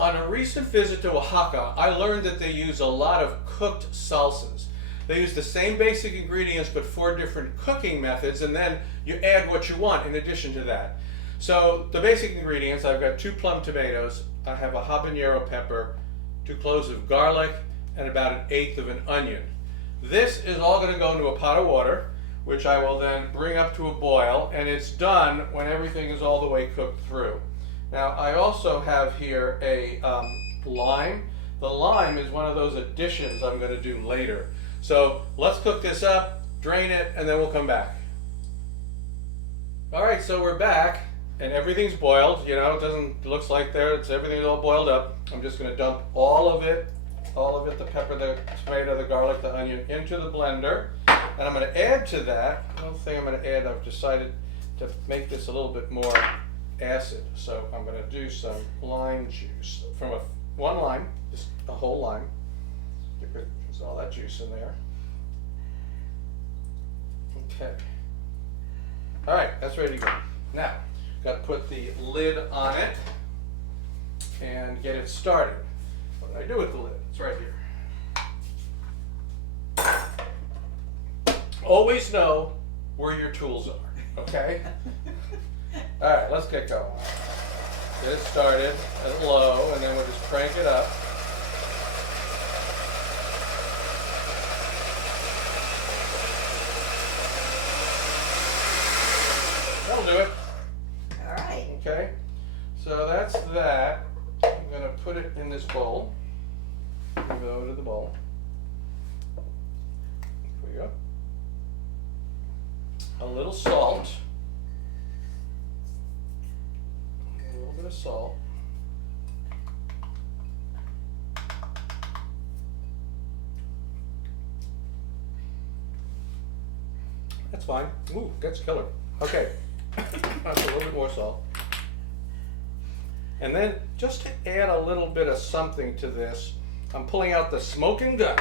On a recent visit to Oaxaca, I learned that they use a lot of cooked salsas. They use the same basic ingredients but 4 different cooking methods, and then you add what you want in addition to that. So the basic ingredients, I've got 2 plum tomatoes, I have a habanero pepper, 2 cloves of garlic, and about 1/8 of an onion. This is all going to go into a pot of water, which I will then bring up to a boil, and it's done when everything is all the way cooked through. Now I also have here a lime. The lime is one of those additions I'm going to do later. So let's cook this up, drain it, and then we'll come back. All right, so we're back, and everything's boiled. You know, it looks like everything's all boiled up. I'm just going to dump all of it, the pepper, the tomato, the garlic, the onion, into the blender. And I'm going to add to that, another thing I'm going to add, I've decided to make this a little bit more acid. So I'm going to do some lime juice from one lime, just a whole lime. Get all that juice in there. Okay. All right, that's ready to go. Now, got to put the lid on it and get it started. What do I do with the lid? It's right here. Always know where your tools are, okay? All right, let's get going. Get it started at low, and then we'll just crank it up. That'll do it. All right. Okay, so that's that. I'm going to put it in this bowl. Move it over to the bowl. Here we go. A little salt. A little bit of salt. That's fine. Ooh, that's killer. Okay. That's a little bit more salt. And then just to add a little bit of something to this, I'm pulling out the smoking gun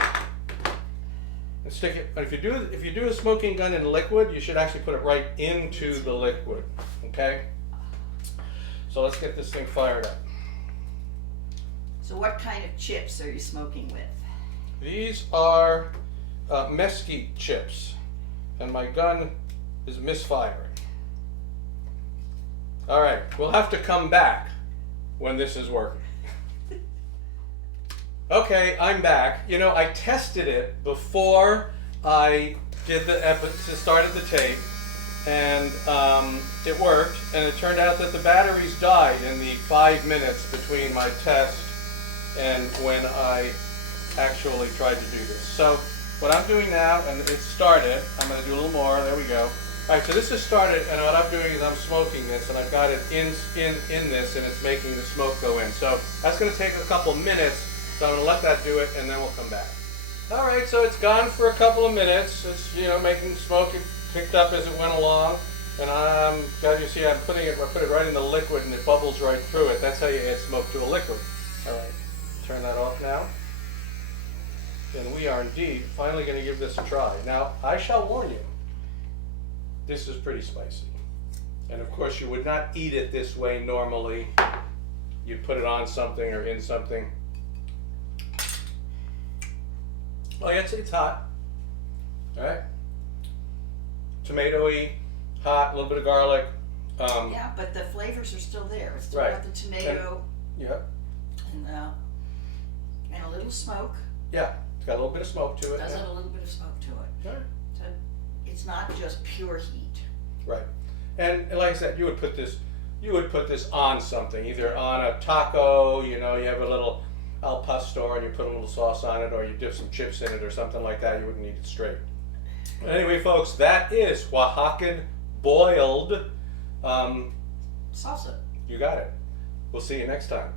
and stick it. If you do a smoking gun in liquid, you should actually put it right into the liquid. Okay. So let's get this thing fired up. So what kind of chips are you smoking with? These are mesquite chips, and my gun is misfiring. All right, we'll have to come back when this is working. Okay, I'm back. You know, I tested it before I did started the tape, and it worked. And it turned out that the batteries died in the 5 minutes between my test and when I actually tried to do this. So what I'm doing now, and it started. I'm going to do a little more. There we go. All right, so this has started, and what I'm doing is I'm smoking this, and I've got it in this, and it's making the smoke go in. So that's going to take a couple minutes, so I'm going to let that do it, and then we'll come back. All right, so it's gone for a couple of minutes. It's, you know, making smoke. It picked up as it went along, and as you see, I put it right in the liquid, and it bubbles right through it. That's how you add smoke to a liquid. All right, turn that off now. And we are indeed finally going to give this a try. Now, I shall warn you. This is pretty spicy. And of course, you would not eat it this way normally. You'd put it on something or in something. Oh, yeah, it's hot. All right. Tomatoey, hot, a little bit of garlic. Yeah, but the flavors are still there. It's still got the tomato. Yep. And a little smoke. Yeah, it's got a little bit of smoke to it. Does have a little bit of smoke to it. All right. So it's not just pure heat. Right. And like I said, you would put this on something, either on a taco, you know, you have a little al pastor and you put a little sauce on it, or you dip some chips in it or something like that. You wouldn't eat it straight. But anyway, folks, that is Oaxacan boiled Salsa. You got it. We'll see you next time.